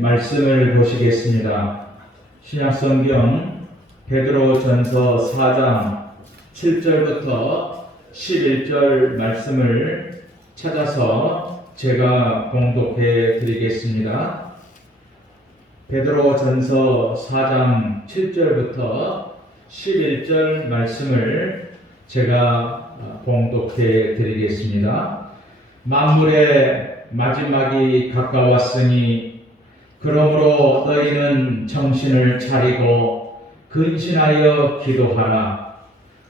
말씀을 보시겠습니다. 신약성경 베드로전서 4장 7절부터 11절 말씀을 찾아서 제가 봉독해 드리겠습니다. 베드로전서 4장 7절부터 11절 말씀을 제가 봉독해 드리겠습니다. 만물의 마지막이 가까웠으니 그러므로 너희는 정신을 차리고 근신하여 기도하라.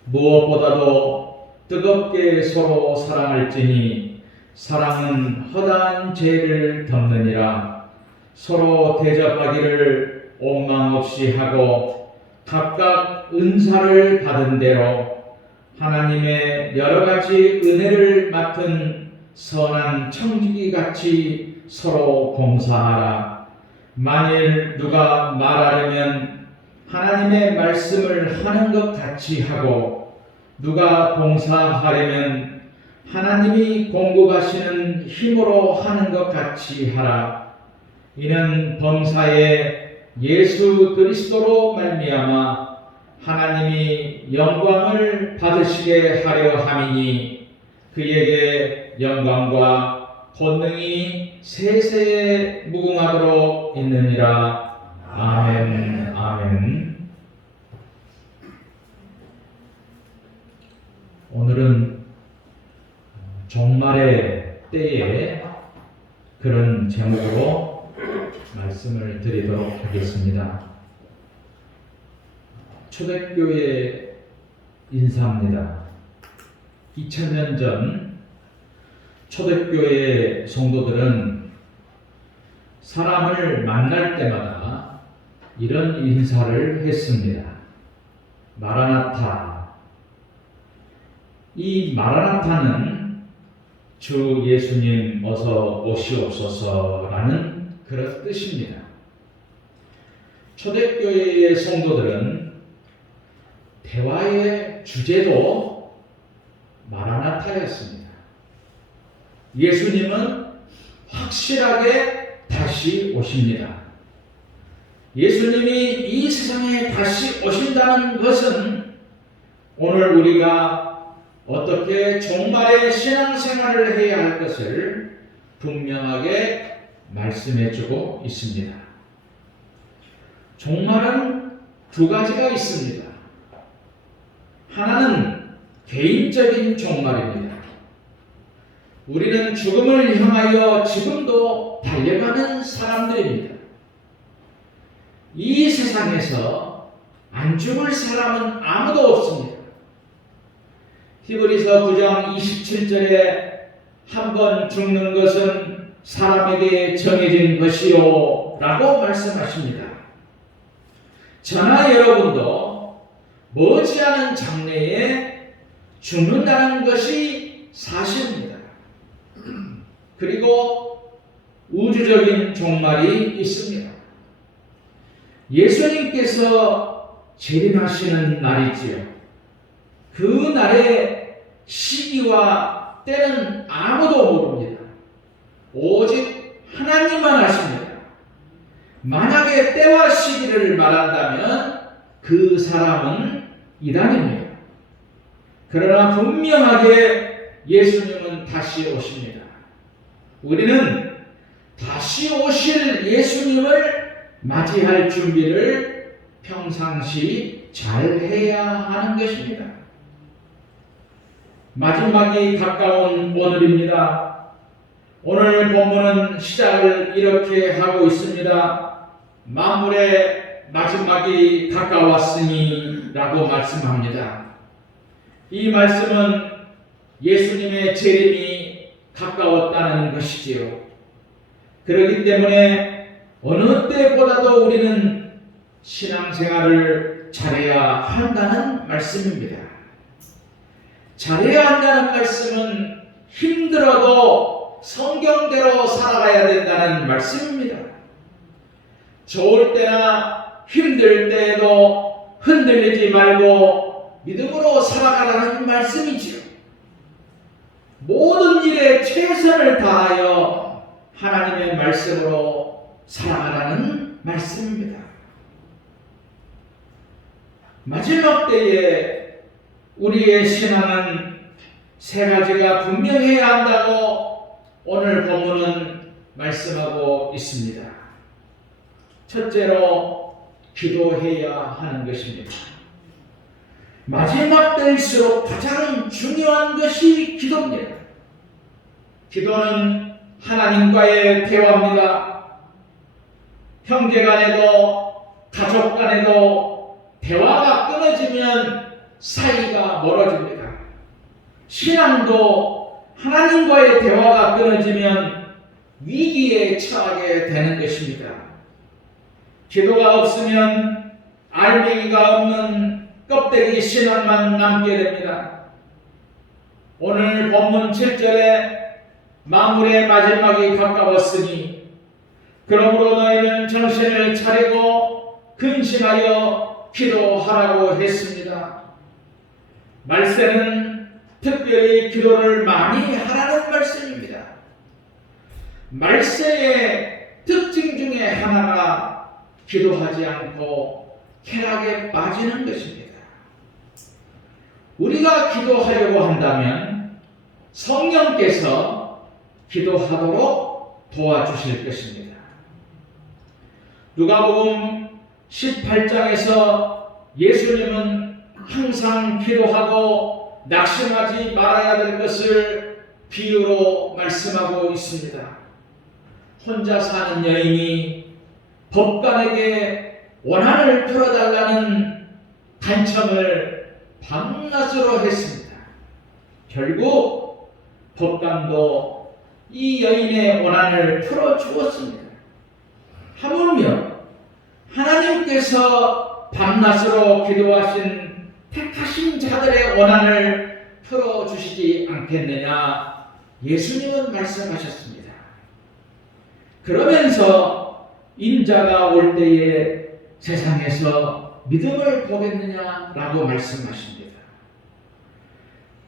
무엇보다도 뜨겁게 서로 사랑할지니 사랑은 허다한 죄를 덮느니라. 서로 대접하기를 오망 없이 하고 각각 은사를 받은 대로 하나님의 여러 가지 은혜를 맡은 선한 청지기 같이 서로 봉사하라. 만일 누가 말하려면 하나님의 말씀을 하는 것 같이 하고 누가 봉사하려면 하나님이 공급하시는 힘으로 하는 것 같이 하라. 이는 범사에 예수 그리스도로 말미암아 하나님이 영광을 받으시게 하려 함이니 그에게 영광과 권능이 세세에 무궁하도록 있느니라. 아멘. 아멘. 오늘은 종말의 때에 그런 제목으로 말씀을 드리도록 하겠습니다. 초대교회 인사입니다. 2000년 전 초대교회 성도들은 사람을 만날 때마다 이런 인사를 했습니다. 마라나타. 이 마라나타는 주 예수님 어서 오시옵소서라는 그런 뜻입니다. 초대교회의 성도들은 대화의 주제도 마라나타였습니다. 예수님은 확실하게 다시 오십니다. 예수님이 이 세상에 다시 오신다는 것은 오늘 우리가 어떻게 종말의 신앙생활을 해야 할 것을 분명하게 말씀해주고 있습니다. 종말은 두 가지가 있습니다. 하나는 개인적인 종말입니다. 우리는 죽음을 향하여 지금도 달려가는 사람들입니다. 이 세상에서 안 죽을 사람은 아무도 없습니다. 히브리서 9장 27절에 한 번 죽는 것은 사람에게 정해진 것이요 라고 말씀하십니다. 저나 여러분도 머지않은 장래에 죽는다는 것이 사실입니다. 그리고 우주적인 종말이 있습니다. 예수님께서 재림하시는 날이지요. 그 날의 시기와 때는 아무도 모릅니다. 오직 하나님만 아십니다. 만약에 때와 시기를 말한다면 그 사람은 이단입니다. 그러나 분명하게 예수님은 다시 오십니다. 우리는 다시 오실 예수님을 맞이할 준비를 평상시 잘 해야 하는 것입니다. 마지막이 가까운 오늘입니다. 오늘 본문은 시작을 이렇게 하고 있습니다. 만물의 마지막이 가까웠으니 라고 말씀합니다. 이 말씀은 예수님의 재림이 가까웠다는 것이지요. 그렇기 때문에 어느 때보다도 우리는 신앙생활을 잘해야 한다는 말씀입니다. 잘해야 한다는 말씀은 힘들어도 성경대로 살아가야 된다는 말씀입니다. 좋을 때나 힘들 때에도 흔들리지 말고 믿음으로 살아가라는 말씀이지요. 모든 일에 최선을 다하여 하나님의 말씀으로 살아가라는 말씀입니다. 마지막 때에 우리의 신앙은 세 가지가 분명해야 한다고 오늘 본문은 말씀하고 있습니다. 첫째로 기도해야 하는 것입니다. 마지막 때일수록 가장 중요한 것이 기도입니다. 기도는 하나님과의 대화입니다. 형제 간에도 가족 간에도 대화가 끊어지면 사이가 멀어집니다. 신앙도 하나님과의 대화가 끊어지면 위기에 처하게 되는 것입니다. 기도가 없으면 알맹이가 없는 껍데기 신앙만 남게 됩니다. 오늘 본문 7절에 만물의 마지막이 가까웠으니 그러므로 너희는 정신을 차리고 근신하여 기도하라고 했습니다. 말세는 특별히 기도를 많이 하라는 말씀입니다. 말세의 특징 중에 하나가 기도하지 않고 쾌락에 빠지는 것입니다. 우리가 기도하려고 한다면 성령께서 기도하도록 도와주실 것입니다. 누가복음 18장에서 예수님은 항상 기도하고 낙심하지 말아야 될 것을 비유로 말씀하고 있습니다. 혼자 사는 여인이 법관에게 원한을 풀어달라는 간청을 밤낮으로 했습니다. 결국 법관도 이 여인의 원한을 풀어주었습니다. 하물며 하나님께서 밤낮으로 기도하신 택하신 자들의 원한을 풀어주시지 않겠느냐 예수님은 말씀하셨습니다. 그러면서 인자가 올 때에 세상에서 믿음을 보겠느냐라고 말씀하십니다.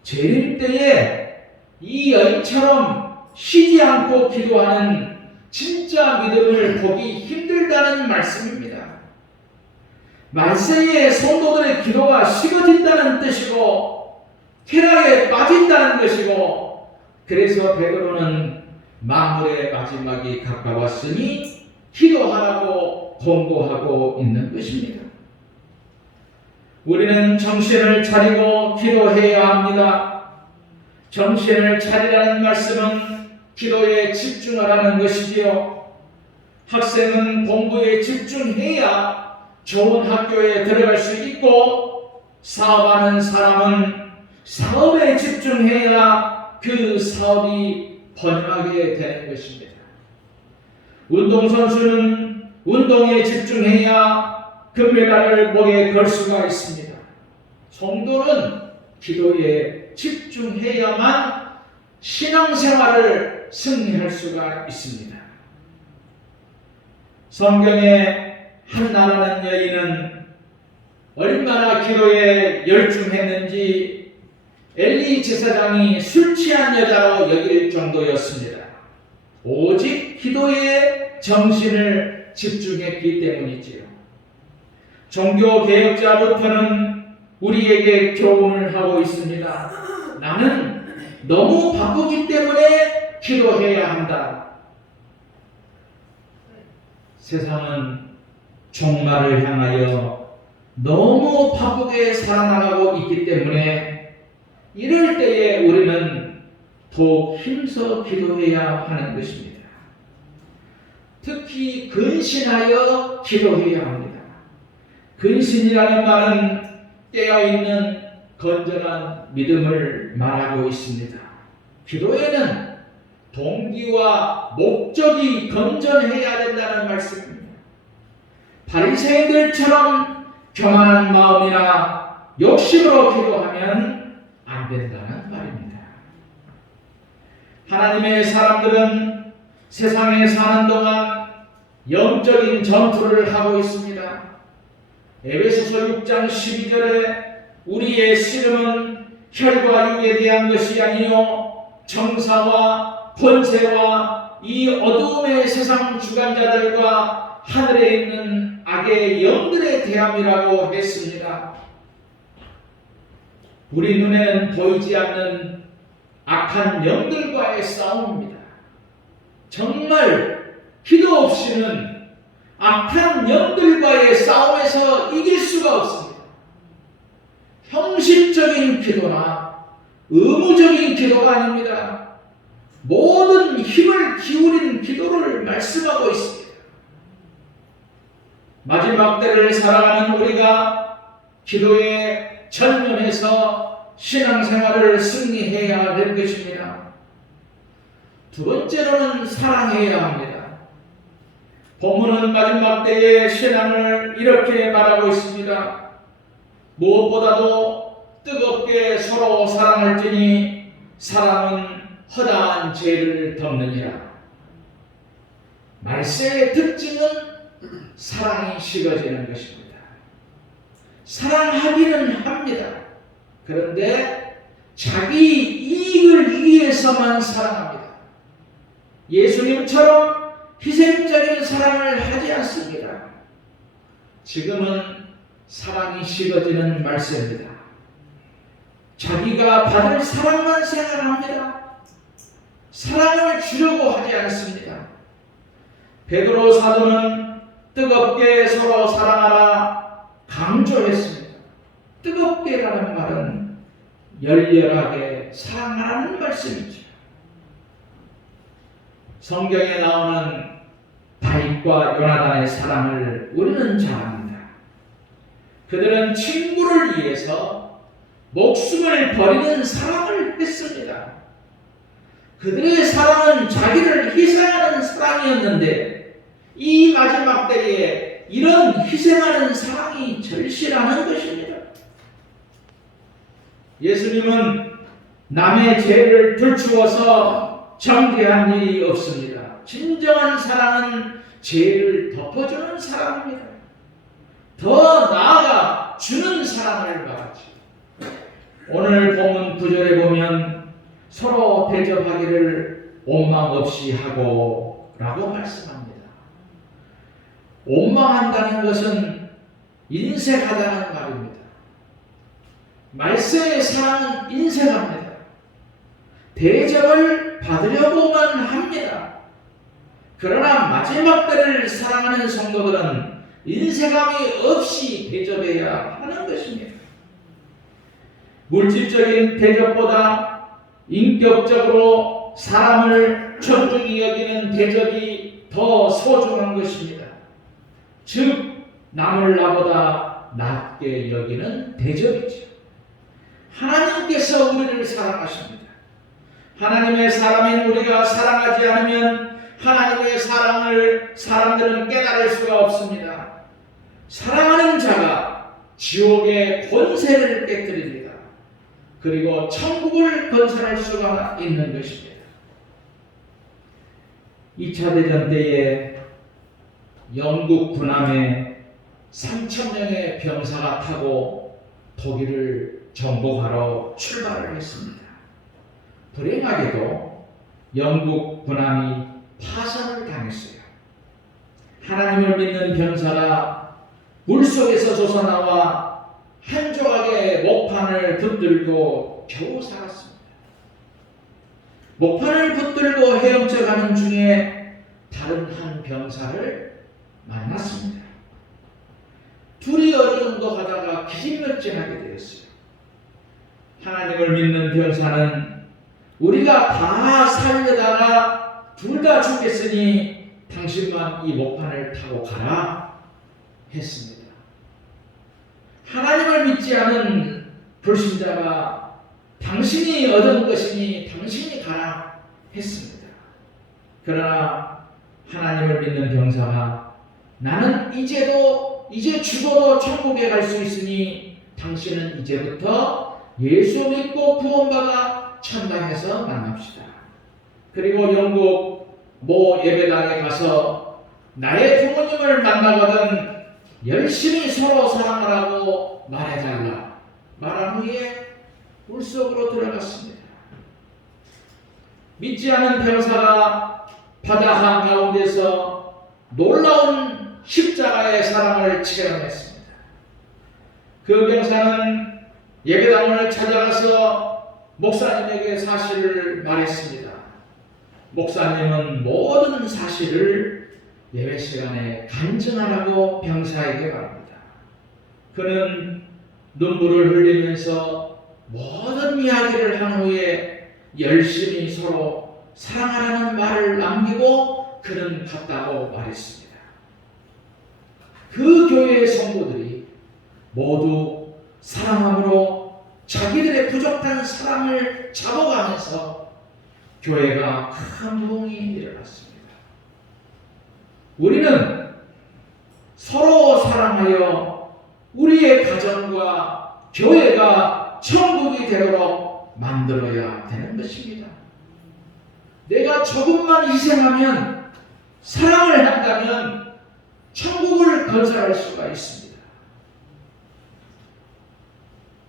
재림 때에 이 여인처럼 쉬지 않고 기도하는 진짜 믿음을 보기 힘들다는 말씀입니다. 말세의 성도들의 기도가 식어진다는 뜻이고 쾌락에 빠진다는 것이고, 그래서 베드로는 만물의 마지막이 가까웠으니 기도하라고 권고하고 있는 것입니다. 우리는 정신을 차리고 기도해야 합니다. 정신을 차리라는 말씀은 기도에 집중하라는 것이지요. 학생은 공부에 집중해야 좋은 학교에 들어갈 수 있고, 사업하는 사람은 사업에 집중해야 그 사업이 번영하게 되는 것입니다. 운동선수는 운동에 집중해야 금메달을 목에 걸 수가 있습니다. 성도는 기도에 집중해야만 신앙생활을 승리할 수가 있습니다. 성경에 한나라는 여인은 얼마나 기도에 열중했는지 엘리 제사장이 술 취한 여자로 여길 정도였습니다. 오직 기도에 정신을 집중했기 때문이지요. 종교개혁자부터는 우리에게 교훈을 하고 있습니다. 나는 너무 바쁘기 때문에 기도해야 한다. 세상은 종말을 향하여 너무 바쁘게 살아나가고 있기 때문에 이럴 때에 우리는 더욱 힘써 기도해야 하는 것입니다. 특히 근신하여 기도해야 합니다. 근신이라는 말은 깨어있는 건전한 믿음을 말하고 있습니다. 기도에는 동기와 목적이 건전해야 된다는 말씀입니다. 바리새인들처럼 교만한 마음이나 욕심으로 기도하면 안 된다는 말입니다. 하나님의 사람들은 세상에 사는 동안 영적인 전투를 하고 있습니다. 에베소서 6장 12절에 우리의 씨름은 혈과 육에 대한 것이 아니요 정사와 권세와 이 어두움의 세상 주관자들과 하늘에 있는 악의 영들의 대함이라고 했습니다. 우리 눈에는 보이지 않는 악한 영들과의 싸움입니다. 정말 기도 없이는 악한 영들과의 싸움에서 이길 수가 없습니다. 형식적인 기도나 의무적인 기도가 아닙니다. 모든 힘을 기울인 기도를 말씀하고 있습니다. 마지막 때를 살아가는 우리가 기도에 전념해서 신앙생활을 승리해야 될 것입니다. 두 번째로는 사랑해야 합니다. 본문은 마지막 때의 신앙을 이렇게 말하고 있습니다. 무엇보다도 뜨겁게 서로 사랑할지니 사랑은 허다한 죄를 덮느니라. 말세의 특징은 사랑이 식어지는 것입니다. 사랑하기는 합니다. 그런데 자기 이익을 위해서만 사랑합니다. 예수님처럼 희생적인 사랑을 하지 않습니다. 지금은 사랑이 식어지는 말세입니다. 자기가 받을 사랑만 생각합니다. 사랑을 주려고 하지 않습니다. 베드로 사도는 뜨겁게 서로 사랑하라 강조했습니다. 뜨겁게라는 말은 열렬하게 사랑하라는 말씀이죠. 성경에 나오는 다윗과 요나단의 사랑을 우리는 잘 압니다. 그들은 친구를 위해서 목숨을 버리는 사랑을 했습니다. 그들의 사랑은 자기를 희생하는 사랑이었는데 이 마지막 때에 이런 희생하는 사랑이 절실하는 것입니다. 예수님은 남의 죄를 들추어서 정죄한 일이 없습니다. 진정한 사랑은 죄를 덮어주는 사랑입니다. 더 나아가 주는 사랑을 말하죠. 오늘 본문 9절에 보면 서로 대접하기를 원망 없이 하고 라고 말씀합니다. 원망한다는 것은 인색하다는 말입니다. 말세의 사랑은 인색합니다. 대접을 받으려고만 합니다. 그러나 마지막 때를 사랑하는 성도들은 인색함이 없이 대접해야 하는 것입니다. 물질적인 대접보다 인격적으로 사람을 존중히 여기는 대접이 더 소중한 것입니다. 즉 남을 나보다 낮게 여기는 대접이죠. 하나님께서 우리를 사랑하십니다. 하나님의 사람인 우리가 사랑하지 않으면 하나님의 사랑을 사람들은 깨달을 수가 없습니다. 사랑하는 자가 지옥의 권세를 깨뜨립니다. 그리고 천국을 건설할 수가 있는 것입니다. 2차 대전 때에 영국 군함에 3,000명의 병사가 타고 독일을 정복하러 출발을 했습니다. 불행하게도 영국 군함이 파산을 당했어요. 하나님을 믿는 병사가 물속에서 솟아나와 한 조각의 목판을 붙들고 겨우 살았습니다. 목판을 붙들고 헤엄쳐 가는 중에 다른 한 병사를 만났습니다. 둘이 어느 정도 가다가 기진맥진하게 되었어요. 하나님을 믿는 병사는 우리가 다 살려다가 둘 다 죽겠으니 당신만 이 목판을 타고 가라 했습니다. 하나님을 믿지 않은 불신자가 당신이 얻은 것이니 당신이 가라 했습니다. 그러나 하나님을 믿는 병사가 나는 이제 죽어도 천국에 갈 수 있으니 당신은 이제부터 예수 믿고 구원받아 천당에서 만납시다. 그리고 영국 모 예배당에 가서 나의 부모님을 만나거든 열심히 서로 사랑하라고 말해달라 말한 후에 물속으로 들어갔습니다. 믿지 않은 병사가 바다 한가운데서 놀라운 십자가의 사랑을 체험했습니다. 그 병사는 예배당을 찾아가서 목사님에게 사실을 말했습니다. 목사님은 모든 사실을 예배 시간에 간증하라고 병사에게 말합니다. 그는 눈물을 흘리면서 모든 이야기를 한 후에 열심히 서로 사랑하라는 말을 남기고 그는 갔다고 말했습니다. 그 교회의 성도들이 모두 사랑함으로 자기들의 부족한 사랑을 잡아가면서 교회가 큰 부흥이 일어났습니다. 우리는 서로 사랑하여 우리의 가정과 교회가 천국이 되도록 만들어야 되는 것입니다. 내가 조금만 희생하면, 사랑을 한다면 천국을 건설할 수가 있습니다.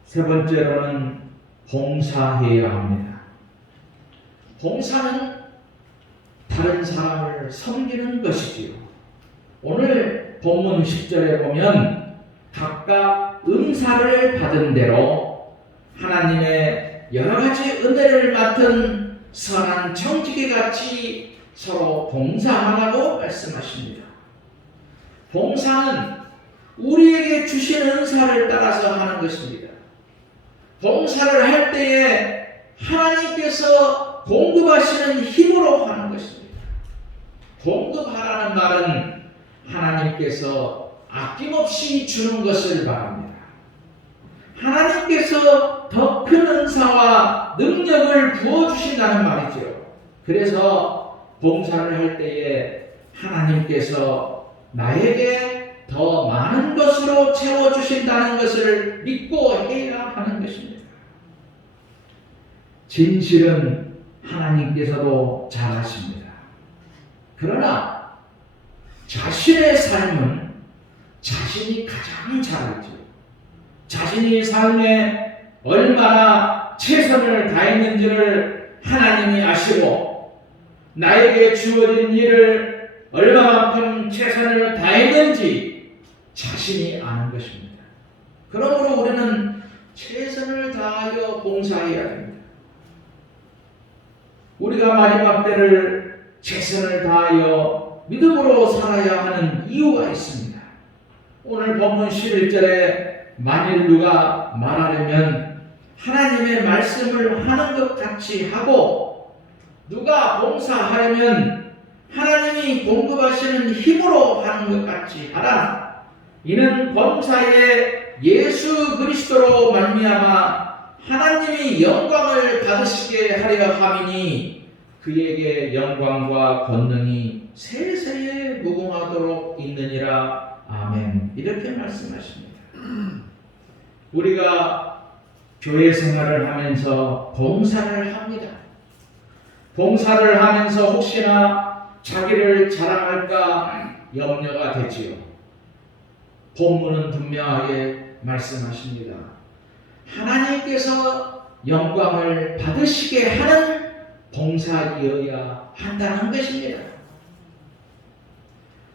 세 번째로는 봉사해야 합니다. 봉사는 다른 사람을 섬기는 것이지요. 오늘 본문 10절에 보면 각각 은사를 받은 대로 하나님의 여러 가지 은혜를 맡은 선한 청지기 같이 서로 봉사하라고 말씀하십니다. 봉사는 우리에게 주신 은사를 따라서 하는 것입니다. 봉사를 할 때에 하나님께서 공급하시는 힘으로 하는 것입니다. 공급하라는 말은 하나님께서 아낌없이 주는 것을 말합니다. 하나님께서 더 큰 은사와 능력을 부어주신다는 말이죠. 그래서 봉사를 할 때에 하나님께서 나에게 더 많은 것으로 채워주신다는 것을 믿고 해야 하는 것입니다. 진실은 하나님께서도 잘하십니다. 그러나 자신의 삶은 자신이 가장 잘 알죠. 자신이 삶에 얼마나 최선을 다했는지를 하나님이 아시고, 나에게 주어진 일을 얼마만큼 최선을 다했는지 자신이 아는 것입니다. 그러므로 우리는 최선을 다하여 봉사해야 합니다. 우리가 마지막 때를 최선을 다하여 믿음으로 살아야 하는 이유가 있습니다. 오늘 본문 11절에 만일 누가 말하려면 하나님의 말씀을 하는 것 같이 하고, 누가 봉사하려면 하나님이 공급하시는 힘으로 하는 것 같이 하라. 이는 범사에 예수 그리스도로 말미암아 하나님이 영광을 받으시게 하려 함이니 그에게 영광과 권능이 세세에 무궁하도록 있느니라. 아멘. 이렇게 말씀하십니다. 우리가 교회 생활을 하면서 봉사를 합니다. 봉사를 하면서 혹시나 자기를 자랑할까 염려가 되지요. 본문은 분명하게 말씀하십니다. 하나님께서 영광을 받으시게 하는 봉사이어야 한다는 것입니다.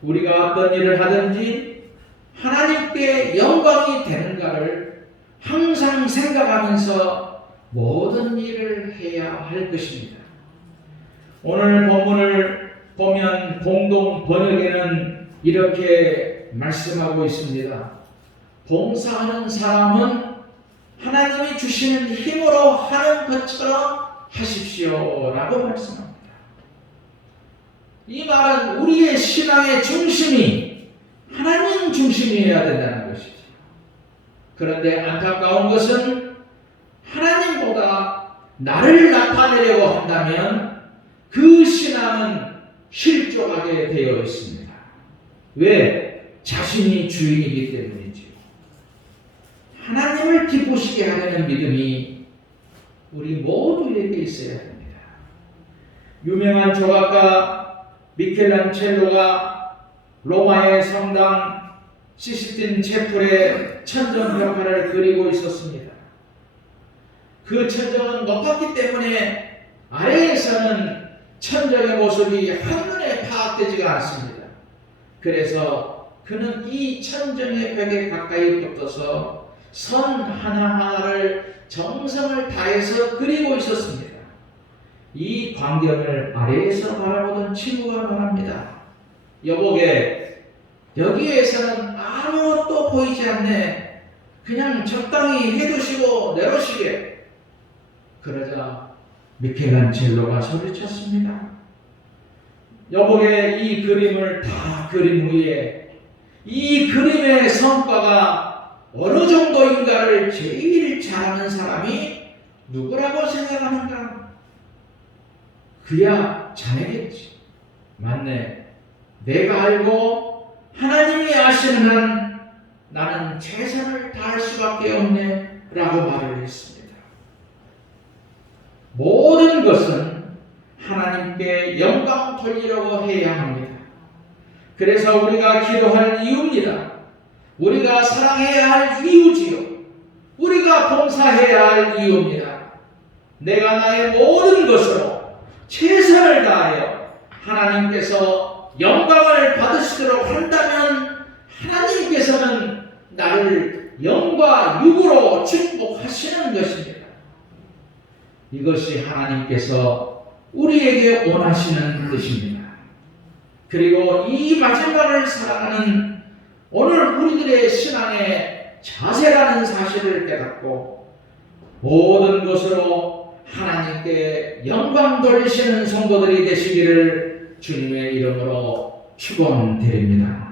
우리가 어떤 일을 하든지 하나님께 영광이 되는가를 항상 생각하면서 모든 일을 해야 할 것입니다. 오늘 본문을 보면 공동 번역에는 이렇게 말씀하고 있습니다. 봉사하는 사람은 하나님이 주시는 힘으로 하는 것처럼 하십시오 라고 말씀합니다. 이 말은 우리의 신앙의 중심이 하나님 중심이어야 된다는 것이죠. 그런데 안타까운 것은 하나님보다 나를 나타내려고 한다면 그 신앙은 실족하게 되어 있습니다. 왜? 자신이 주인이기 때문이죠. 하나님을 기쁘시게 하려는 믿음이 우리 모두에게 있어야 합니다. 유명한 조각가 미켈란첼로가 로마의 성당 시스틴 채플의 천정 벽화를 그리고 있었습니다. 그 천정은 높았기 때문에 아래에서는 천정의 모습이 한눈에 파악되지가 않습니다. 그래서 그는 이 천정의 벽에 가까이 붙어서 선 하나하나를 정성을 다해서 그리고 있었습니다. 이 광경을 아래에서 바라보던 친구가 말합니다. 여보게, 여기에서는 아무것도 보이지 않네. 그냥 적당히 해두시고 내놓으시게. 그러자 미켈란젤로가 소리쳤습니다. 여보게, 이 그림을 다 그린 후에 이 그림의 성과가 어느 정도인가를 제일 잘하는 사람이 누구라고 생각하는가? 그야 자네겠지. 맞네. 내가 알고 하나님이 아시는 한 나는 최선을 다할 수밖에 없네 라고 말을 했습니다. 모든 것은 하나님께 영광 돌리려고 해야 합니다. 그래서 우리가 기도할 이유입니다. 우리가 사랑해야 할 이유지요. 우리가 봉사해야 할 이유입니다. 내가 나의 모든 것으로 최선을 다하여 하나님께서 영광을 받으시도록 한다면 하나님께서는 나를 영과 육으로 축복하시는 것입니다. 이것이 하나님께서 우리에게 원하시는 뜻입니다. 그리고 이 마지막을 살아가는 오늘 우리들의 신앙의 자세라는 사실을 깨닫고 모든 것으로 하나님께 영광 돌리시는 성도들이 되시기를 주님의 이름으로 축원드립니다.